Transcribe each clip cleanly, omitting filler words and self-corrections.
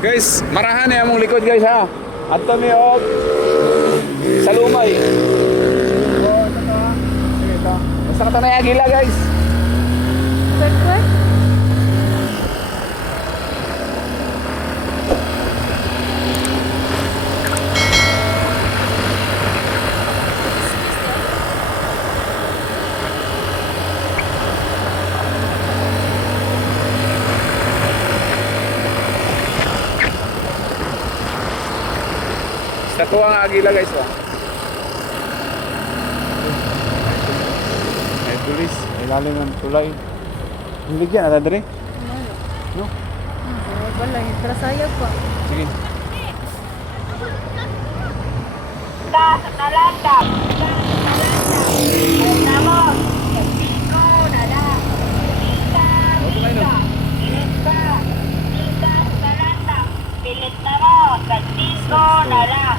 Guys, marahan na yung likod guys ha. At kami og sa lumay. Oh, ito to ha. Sige ito. Basta ka tanay agila guys. Pwede? Sa tuwang agila guys ha. Ay tulis, ay lalim ng tulay. Hindi dyan, ada dere? No? Wala, pero sayang pa. Sige. Sa talata. Namo. Pagpiko na lang. Pilit ka. Pika sa talata. Pilit na mo. Pagpiko na lang.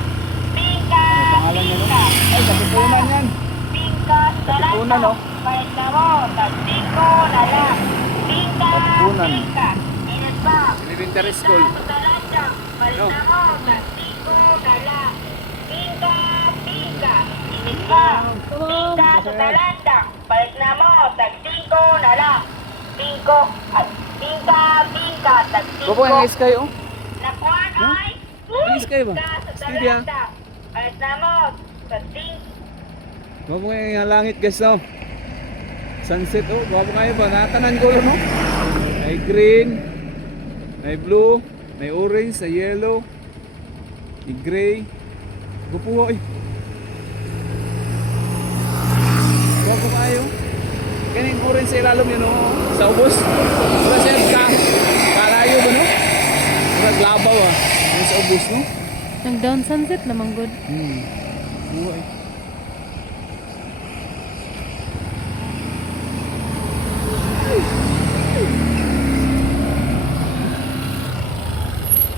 Pika. Pika. Ay, katipunan yan. Pika sa talata. Katipunan, no? Pilit na mo. Pagpiko na lang. Pika. Katipunan. Pika. Pilit ba? Elementary school. Sa talata. Pilit na mo. Pagpiko na lang. Pika. Pika. Pilit ba? Pika sa talata. Palit na mo. Tag-5 na lang. 5 at pika. Pika. Tag-5. Gopo ang ice kayo. Nakuhan Huh? ay. Ang ice kayo ba? Pika sa Stevia. talata. Palit na mo. Tag-5. Gopo yung langit guys no. Sunset oh, gopo kayo ba? Natanan ko no? May green, may blue, may orange, may yellow, may gray. Gopo eh. Gopo kayo. Kaning orange sa ilalom yun no? Sa ubos. Wala siya kalayo ba no? Wala labaw ah. Yung sa ubos no? Ang down sunset naman good. Buhay.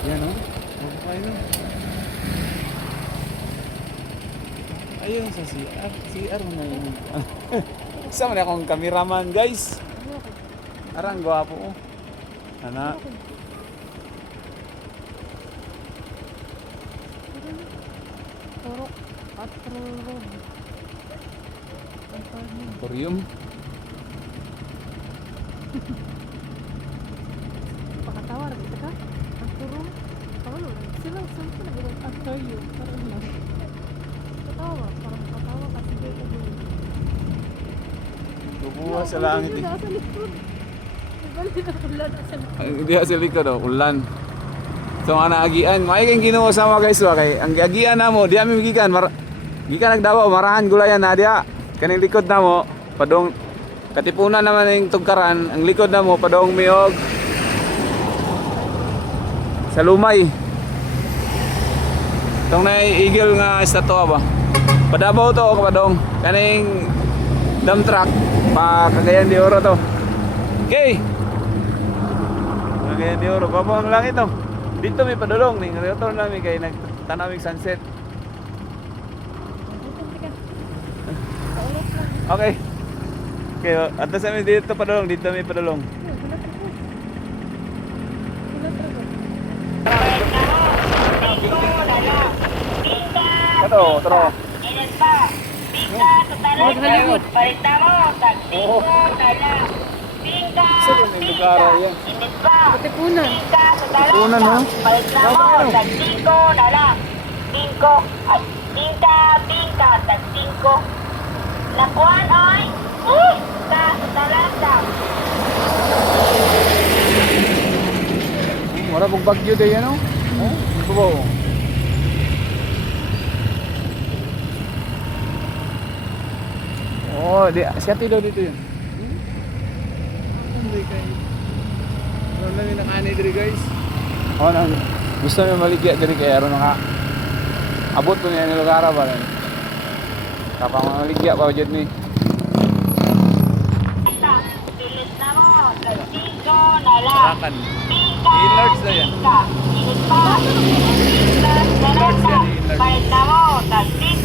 Yan o. Huwag kayo no. Ayun sa CR. CR mo na yun. Isa man akong cameraman guys. Arang gwapo oh. Ana. Turok at turok. Aquarium. Pakatawar gitu ka? Ang turok. Paulo, silang sampo na gawin ang tayo. Parang lang. Katawa, parang katawa kasi dito ko. Bubuha sa langit eh. Nasa likod. Ibalik na ulan sa likod. Hindi sa likod oh, ulan. So nga naagian, may kayong ginuha sa mga guys wa kay ang giagian namo, di ami gikan gikan nagdawa marahan gulayan na dia. Kaning likod namo padong katipunan naman ning tugkaran, ang likod namo padong miog sa lumay. Tong na eagle nga estatwa ba. Padabaw to o padong kaning dump truck pa Cagayan de Oro to. Okay. Cagayan de Oro, babang lang ito. Dito may padulong, ning return namin kay nagtanawing sunset. Okay. Okay, atas namin dito padulong, dito may padulong. Ito, tro. Ilan pa? Pika sa talata. Palit na mo. Tag-5 na lang. Pika. Pika. Ilan pa? Katipunan. Pika sa talata. Katipunan, no? Palit na mo. Tag-5 na lang. 5 at pika. Pika. Tag-5. Nakuhan ay. Pika sa talata. Wala pong bagyo din yan, no? Oh, ito ba? Oh, di, siya daw dito yun. Hindi kayo. Ano namin nakani diri guys? Oh, nang gusto namin maligya diri kay aron nga abot ko niya ni lugar ba lang. Kapang maligya pa jud ni. Pilit na mo. Tag-5 na lang. Akan. Pika. I-large na yan. Pika. Ilan pa? Pika sa talata. Palit na mo. Tag-5.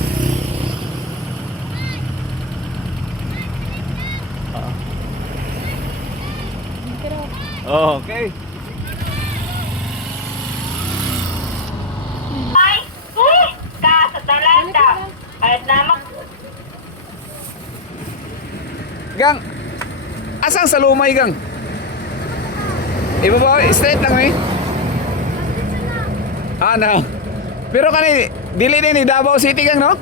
Oh, okay. Gang, asang sa lumay gang? Iba ba, straight lang eh. No. Pero kani, dili din ni Davao City gang, no?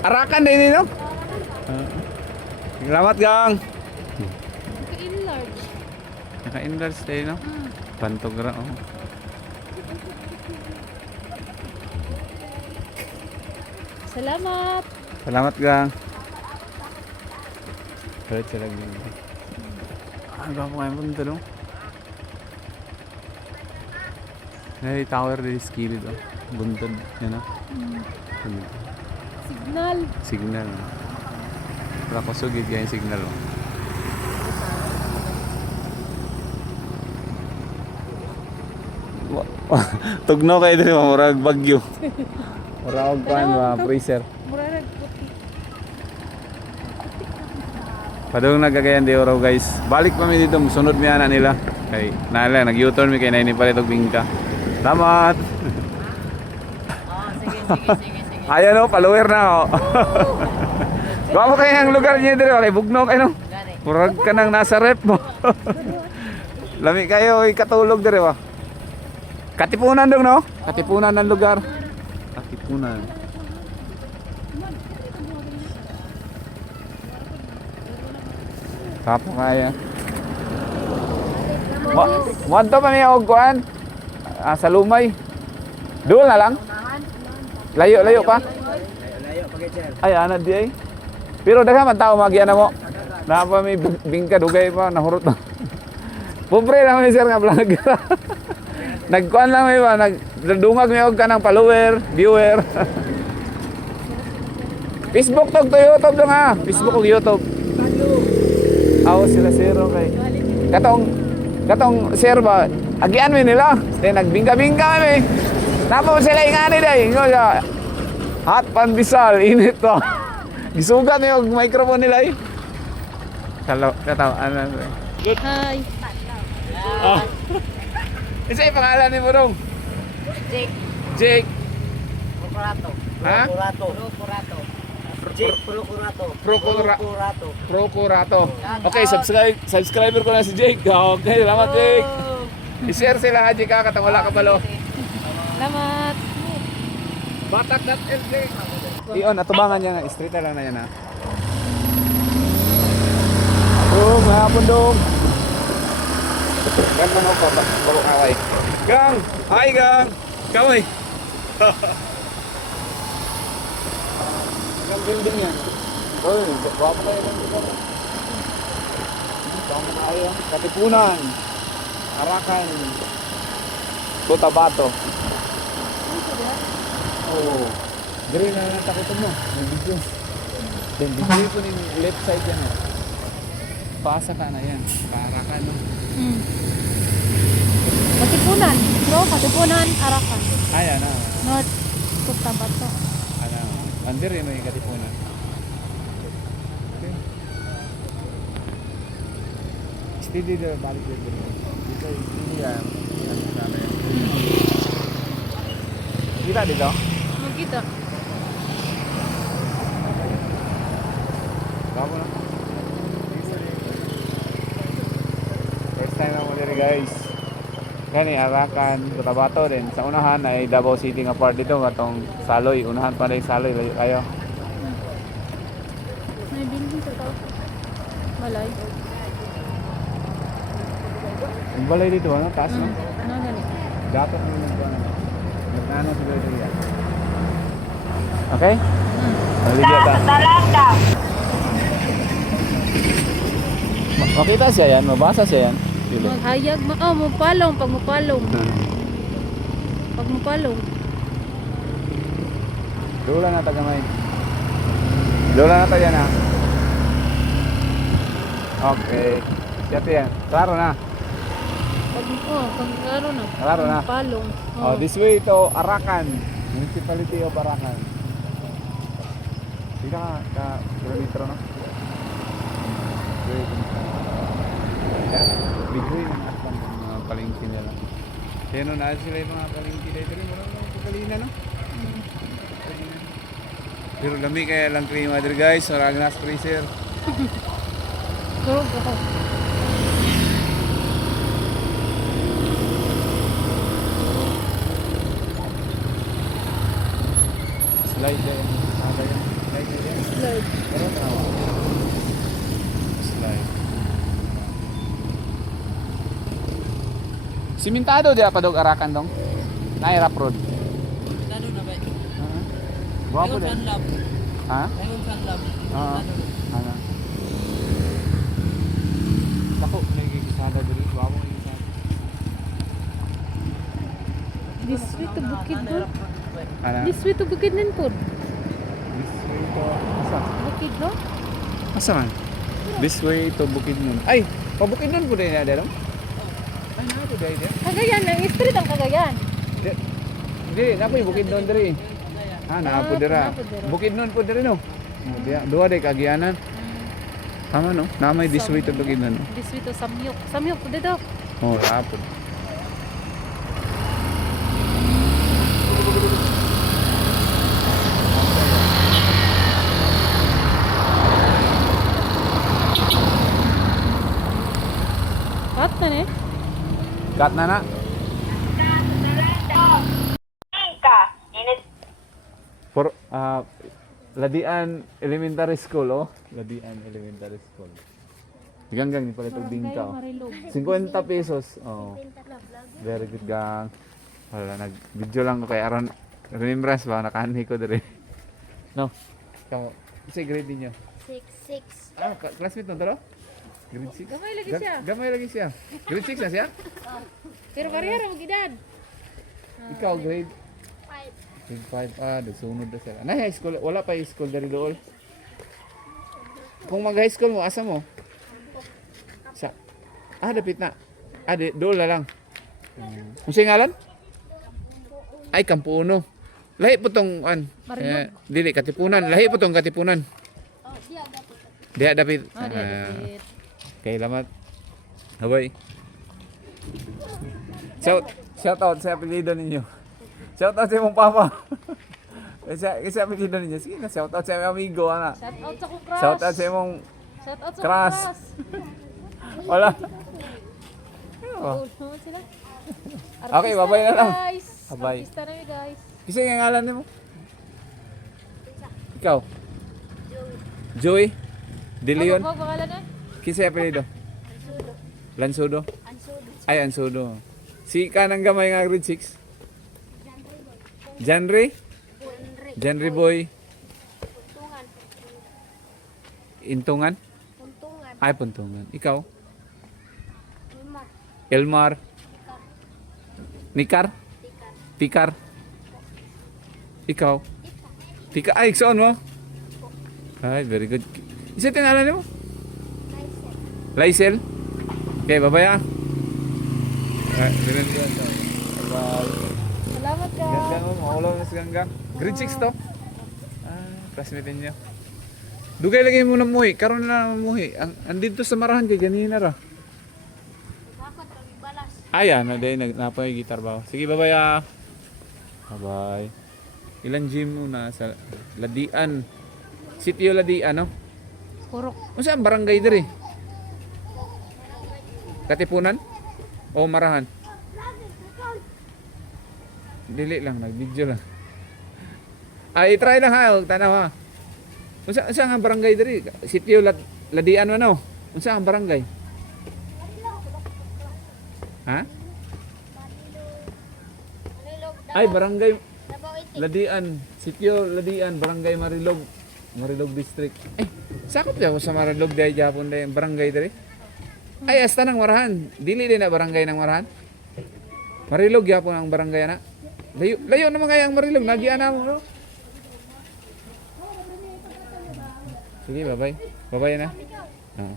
Arakan din ni, no? Salamat gang. Naka-enlarge. Naka-enlarge tayo, no? Pantog ra, oh. Salamat. Salamat gang. Diretso lang yun. Ano ba po kayo punta, no? Ay, tower din is kilid, oh. Buntod, yan, no? Signal. Signal. Wala ko sugid kaya yung signal, oh. Tugno kayo din, murag bagyo. Murag kuan ba, freezer. Murag puti. Padung nagkagayan di oraw guys. Balik pa mi dito, sunod mi ana nila. Kay nala nag-U-turn mi kay naini palit og bingka. Salamat. Sige. Ayan oh, follower na oh. Gawa mo kayo ang lugar niyo dito, kay bugno kayo no. Murag ka nang nasa rep mo. Lami kayo, ikatulog dire ba? Katipunan dong no? Katipunan ng lugar. Katipunan. Tapo kaya. Wanto pa may og kuan. Sa lumay. Duol na lang. Layo pa. Ay ana di ay. Pero daghan man tao magiana mo. Na pa may bingka dugay pa nahurot na. Pobre lang mi sir nga vlog. Nagkuan lang may ba nagdungag mi og kanang follower, viewer. Facebook to YouTube dong ha. Facebook ug YouTube. Aw sila zero kay. Katong sir ba agian mi nila. Then nagbingka-bingka kami. Tapos sila ingani day. Ngo siya. Hot pandesal init to. Gisugat mi og microphone nila eh. Kataw ano. Good. Hi. Isa yung pangalan ni mo dong? Jake. Procurato. Ha? Jake Procurato. Procurato. Okay, subscriber ko na si Jake. Okay, salamat Jake. I-share sila ha, Jake ha, katang wala ka balo. Salamat. Batak.lg. Iyon, atubangan niya nga. Street na lang na yan ha. Dong, hapon dong. Gang mo pa, baro kaway. Gang! Hi gang! Kaway! Gang building yan. Oy, guwapo kayo lang dito. Guwapo kayo. Katipunan. Arakan. Cotabato. Oh. Green na natakutan mo. May video. Then video ko yung left side yan. Pasa ka na yan. Kaarakan no. Katipunan. Bro, Katipunan, Arakan. Ay, ano. North Cotabato. Ano. Under yun yung Katipunan. Okay. Steady daw, balik dito. Dito yung steady yan. Kita dito? Magkita. Bago na. First time ako dito guys. Kani Arakan, Cotabato din. Sa unahan ay Davao City nga part dito katong Saloy. Unahan pa rin Saloy layo kayo. May building sa tao. Malay. Ang balay dito ano, taas no? Ano gani? Dapat mo nito ano. Nagkano siguro dito yan. Okay? Maligya ka. Talanda. Makita siya yan, mabasa siya yan. Dili. Maghayag. Mupalong. Pag mupalong. Pag mupalong. Dula na tagamay. Dula na tayo yan ha. Okay. Siya yan. Klaro na. Pag ano na. Klaro na. Mupalong. Oh, this way to Arakan. Municipality of Arakan. Hindi ka kilometro no? Big way ng Arakan ng mga palengke nila. Kaya no, na sila yung mga palengke dito rin. Wala lang kakalina no? Pero lami kaya lang cream mother guys. Marag nas freezer. Durog ako. Slide yan. Slide yan. Slide. Slide. Simentado dia pa dog arakan dong. Nairap road. Lalo na ba? Guwapo din. Sunlab. Ha? Ayun sunlab. Oo. Ano? Ako, nagkikisada diri. Guwapo nagkikisada. This way to Bukid po. Ano? This way to Bukid din po. This way to... Asa? Bukid no? Asa man? This way to Bukidnon. Ay! Pabukidnon po din na dito? Ay, na ito dahil yan. Cagayan, ang street ang Cagayan. Hindi, napoy Bukidnon diri. Ah, naapo dira. naapo dira. Bukidnon po diri no? Diya, duwa day kagianan. Tama no? Namay this way to Bukidnon. No? This way to Samyok. Samyok po dito. Oh, naapo. Kat na ne? Kat na na. Tingka. Init. For Ladian Elementary School oh. Ladian Elementary School. Ganggang ni pala itong dingka oh. Marilog. 50 pesos. Oh. Very good gang. Wala nag-video lang ko kay aron remembrance ba nakaanhi ko diri. No. Ikaw, isa grade niyo. 6. Ah, classmate mo dalo? Grade 6. Gamay lagi siya. Gamay lagi siya. Grade 6 na siya? Pero pareha ra magidad. Ikaw grade 5. Ah, nagsunod na sila. Na high school, wala pa high school dari dool. Kung mag high school mo, asa mo? Sa dapit na. Dool na lang. Kung siya ngalan? Ay, Kampo Uno. Lahi po tong, Marilog. dili, Katipunan. Lahi po tong Katipunan. Diya, dapit. Oh, di dapit. Okay, lamat. Habay. Shout out sa apelido ninyo. Shout out sa imong papa. Kasi apelido ninyo. Sige na, shout out sa imong amigo, ana. Shout out sa kong crush. Shout out sa imong Shout out sa crush. kong crush. wala. Oh. Oh, sila. Okay, babay na lang. Guys. Babay. Artista na yun, guys. Kasi yung ngalan mo? Ikaw? Joey? De Leon? Ano ba pangalan na? Kisa yung apelido? Lansudo. Ay, Ansudo. Si kanang gamay nga grade 6? Janry? Janry boy. Intungan? Ay, Puntungan. Ikaw? Elmar? Nikar? Tikar? Ikaw? Tika? Ay, iksoon mo? Ay, very good. Isa tinalan mo? Lysel? Okay, bye-bye ah. Alright, bilang-bilang. Bye-bye. Salamat, guys. Ganggang mo, maulaw na si Ganggang. Grade 6 to. Classmate niyo. Dugay lagi mo na muhi, karon na muhi. Andito sa Marahan kay ganina ra. Ayan, na day napay gitar ba. Sige, bye-bye ah. Bye-bye. Ilang gym mo na sa Ladian. Sitio Ladian, no? Kurok. Unsa ang barangay diri? Katipunan? O Marahan? Dili lang, nag-video lang. Ay, try lang ha, huwag tanaw ha. Unsa ang barangay diri? Sitio Ladian ano? Unsa ang barangay? Ha? Ay, barangay Ladian, Sitio Ladian, barangay Marilog. Marilog district. Ay, sakop daw sa Marilog dahil Japon dahil barangay diri. Ay, hasta ng Marahan. Dili din na barangay ng Marahan. Marilog Japon ang barangay na. Layo naman kaya ang Marilog. Nagian na mo, no? Sige, bye-bye. Bye-bye na. Oo.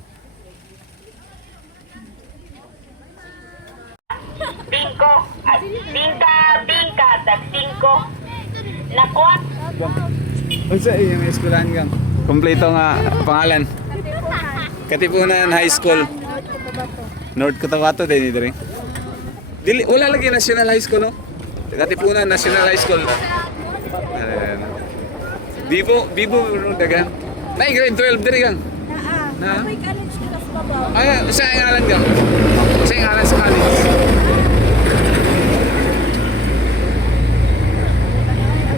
Bingko. Bingka. Tag-5. Nakuha. Unsa yung eskwelahan gang? Kompleto nga pangalan. Katipunan High School. North Cotabato din diri. Dili wala lagi National High School no. Katipunan National High School. Vivo dagan. Nay grade 12 diri gang. Na? May college ka na sa babaw. Ay, sa ngalan ka. Sa ngalan sa college.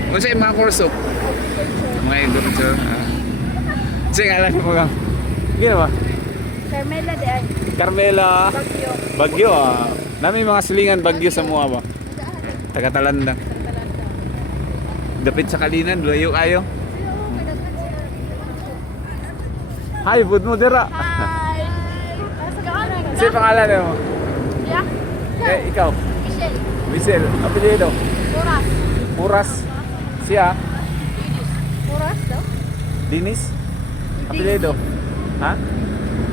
O sa mga kurso. Mga agriculture. Sa ngalan mo ka. Gino ba? Carmela de ay. Carmela. Bagyo. Bagyo ah. Nami mga silingan Bagyo sa mua ba? Taga-Talanda. Dapit sa Kalinan, layo kayo. Hi, bud mo dira. Hi. Kasi pangalan mo? Yeah. Eh, ikaw? Michelle. Michelle. Apelyido? Puras. Puras. Siya? Puras daw? Dinis? Apelyido? Ha?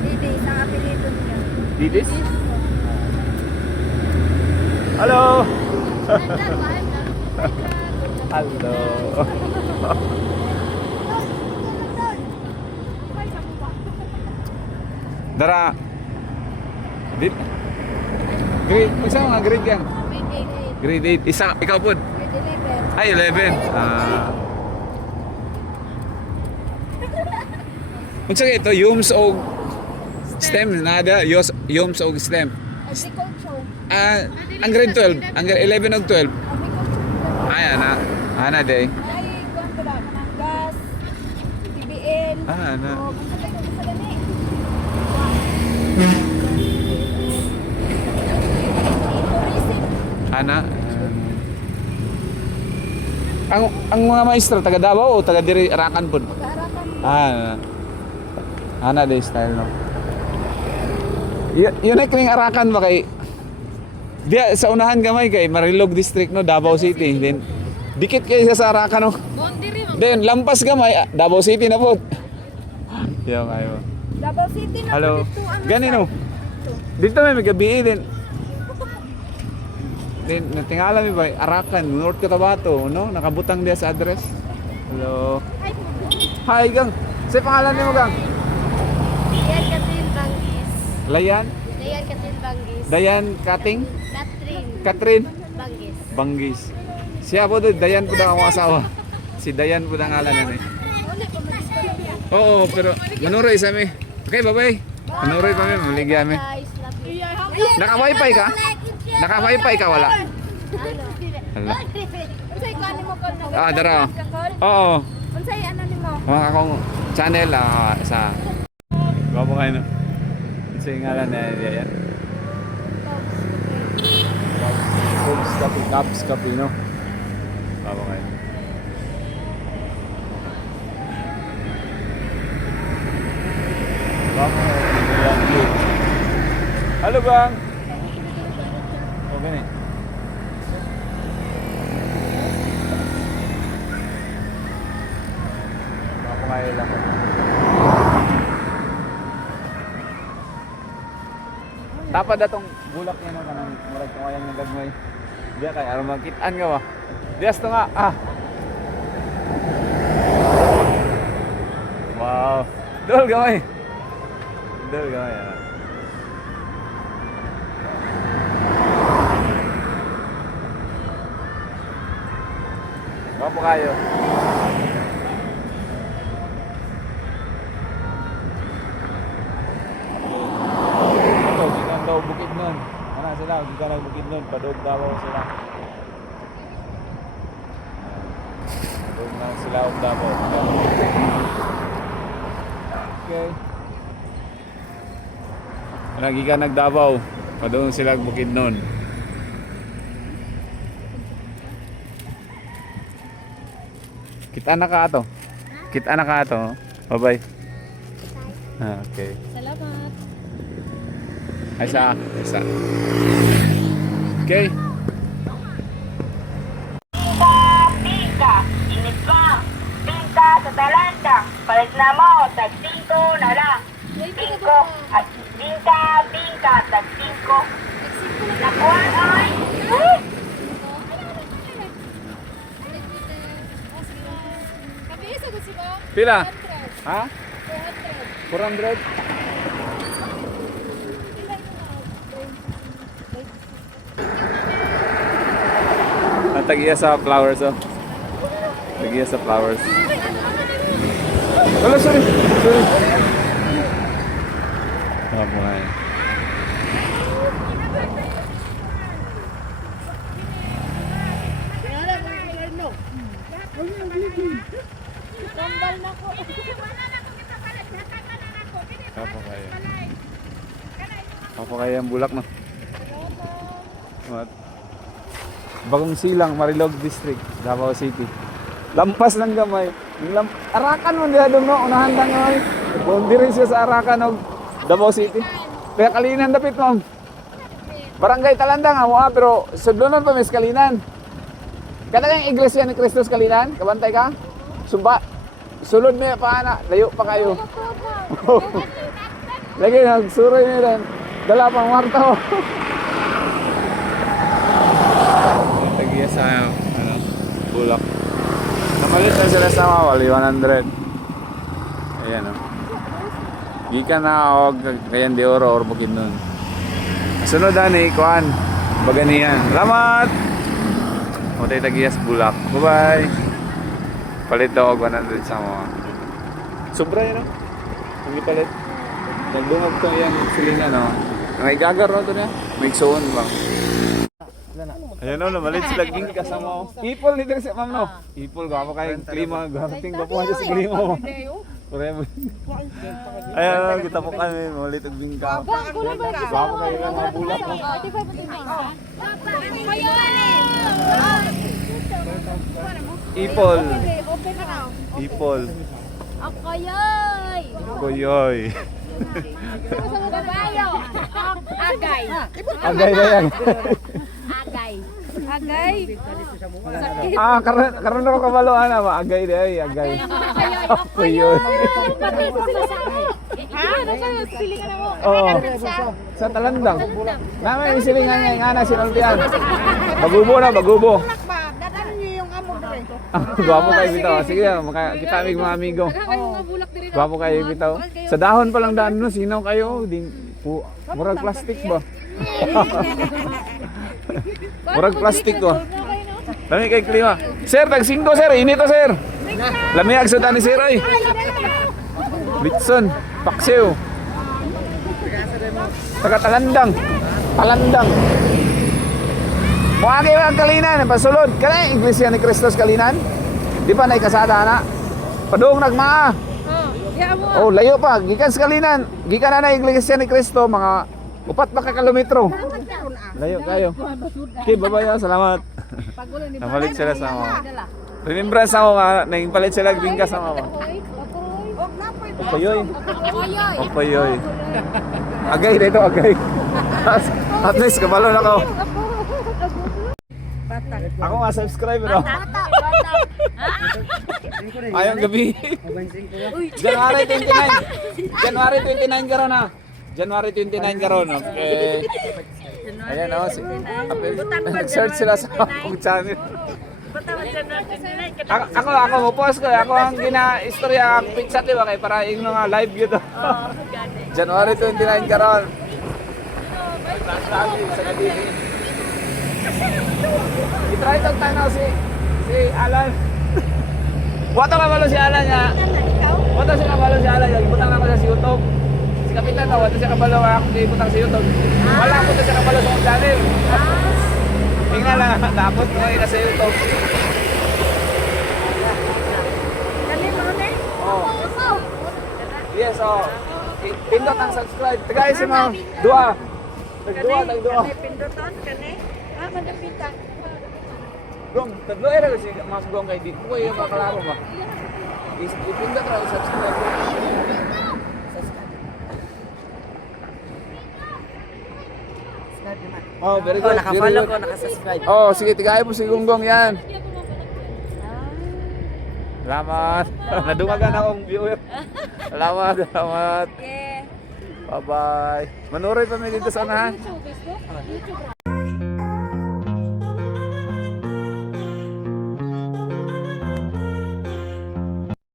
Didi, isang apelido niya. Didis? Halo! Halo! Dara! Dit? Grade, isa mga grade yan? Grade 8. Isa, ikaw po? Ay, 11. Unsa kay ito? Yums o STEM? Nada? Yums o STEM? Agriculture. Ang grade 12. Ang grade 11 o 12. Agriculture. Ay, ana day. Ay, kuwan ko lang. Kananggas. PBL. Ana. O, kung saan kayo sa gani. Tourism. Ana. Ang mga maestro taga Davao o taga diri Arakan pud? Mag-aarakan. Ana day style no. Yun ay kring Arakan ba kay diya sa unahan gamay kay Marilog District no, Davao City. Then dikit kay sa Arakan no. Then lampas gamay Davao City na pud. Yo kayo. Davao City na Hello. po dito. Ano Gani sa- no. Dito may gabi din. Then natingala mi ba Arakan, North Cotabato, no? Nakabutang dia sa address. Hello. Hi gang. Sa pangalan nimo gang? Dayan Catherine Bangis. Layan, Dayan Catherine Bangis. Dayan Kating, Catherine Catherine Bangis. Banggis. Siya po doon, Dayan po daw ang asawa. Si Dayan po ang ngalan na Uli ko mag-istorya. Oo, pero manuroy sa mi. Okay, bye-bye. Manuroy pa mi, maligya mi. Guys, love you. Naka-wifi ka? Naka-wifi ka wala? Hala. Unsay ko ani mo call no? Ah, dara. Call? Oo. Unsay ano nimo? Mga akong channel sa Bago kayo no. Sa ngalan na yan. Caps Coffee, Caps Coffee no. Bago kayo. Bago kayo. Halo bang? Okay na. Bago kayo lang. Dapat datong bulak niya no kanang murag kawayan ng gagmay. Diya kay aron magkit-an ka ba. Dias to nga. Wow. Dol gamay. Dol gamay. Bapo kayo. Ito, gikan daw bukid nun. Ano sila, gikan daw bukid nun. Padog daw sila. Padog na sila og Davao. Okay. Ano, gikan nag Davao. Padog sila og bukid nun. Kita na ka ato. Kita na ka ato. Bye-bye. Okay. Salamat. Ay sa. Okay. Pika, init pa. Pika sa talanda. Palit na mo, tag 5 na lang. 5 at bingka, tag 5. Nakuha ay. Pila? Ha? 400? Tagiya sa flowers oh. Tagiya sa flowers. Wala, sorry. Kabuhay. Tambal na ko. Kabuhay. Kabuhay ang bulak no. What? Bagong Silang, Marilog District, Davao City. Lampas ng gamay. Arakan mo diha dong no, unahan lang ay. Boundary siya sa Arakan og Davao City. Kaya Kalinan dapit mo. Barangay Talandang amo pero sudlonon pa mes Kalinan. Kada kang iglesia ni Cristo sa Kalinan, kabantay ka? Sumba. Sulod mo pa ana, layo pa kayo. Lagi nagsuroy ni rin. Dala pang warta. Tagiya sa ano, bulak. Namalit na sila sa Mawali, 100. Ayan o. Gikan na og Cagayan de Oro or Bukidnon. Sunod ani kuan Baganian. Salamat. O tayo tagiyas bulak. Bye-bye. Palit daw og 100 sa mga. Sobra yun o. Hindi palit. Nagdungog to yung silingan o. May gagar no to niya. May suon ba? Ayan o, namalit sila ging kasama o. Ipol ni Dres, ma'am no? Ipol, gwapo kayo. Klima, gwating gwapo siya sa klima o. Forever. Ayan, kita po kami, mamalit og bingka. Gwapo kayo lang mga bulak o. Ipol. Ipol. Akoyoy! Koyoy. Babayo! Agay! Agay na yan. Agay! Agay! Sakit! Karon ako kabalo ana ba? Agay na ay, agay. Koyoy. Ha? Silingan mo! Oo. Sa Talandang. Naman yung silingan nga yung ana sinultian. Bagubo na, bagubo. Dadaan niyo yung amo dre. Gwapo kayo bitaw. Sige, kita amig mga amigo. Gwapo kayo bitaw. Sa dahon pa lang daan no, sinaw kayo. Murag plastic ba? Murag plastic ko. Lami kay klima. Sir, tag 5 sir, init to sir. Lami ag sudan ni sir ay. Bitson, Paksiw. Taga Talandang. Talandang. Mga kayo ang Kalinan, pasulod. Kaya Iglesia ni Cristo sa Kalinan. Di pa naikasada na. Padung nagmaa. Oh, layo pa. Gikan sa Kalinan. Gikan na Iglesia ni Cristo. Mga 4 pa ka kilometro. Layo kayo. Okay, bye-bye. Salamat. Namalit sila sa mga. Remembrance sa mga. Nagpalit sila bingka sa mga. Opayoy. Opayoy. Agay dito, agay. At least, kabalon ako. Ako nga subscriber oh. Ayong gabi. January 29. January 29 karon na. January 29 karon. Okay. Ayan oh. Nag-search sila sa akong channel. Ako mo post ko. Ako ang gina-istorya ang pizza diba kay para yung nga live gitu. January 29 karon. Lagi sa kadiri. I-try itong tanaw si Alan. Wato ka malo si Alan nga. Wato siya kabalo si Alan. Ibutang ako sa YouTube. Si Kapitan na, wato siya kabalo ako ibutang sa YouTube. Wala ko siya kabalo sa akong channel. Tingnan lang, tapos ko na sa YouTube. Oh. Yes, oh. Pindot ang subscribe. Tagay si mga dua. Tagdua. Pindutan kani. Madapitan. Gong, tatlo era kasi mas gong kay di ko yung makalaro ba. Ipindot ra subscribe. Oh, very good. Naka-follow ko, naka-subscribe. Oh, sige, tigay po si Gonggong yan. Salamat. Nadungagan akong viewer. Salamat. Yeah. Bye-bye. Manuroy pa may dito sa unahan.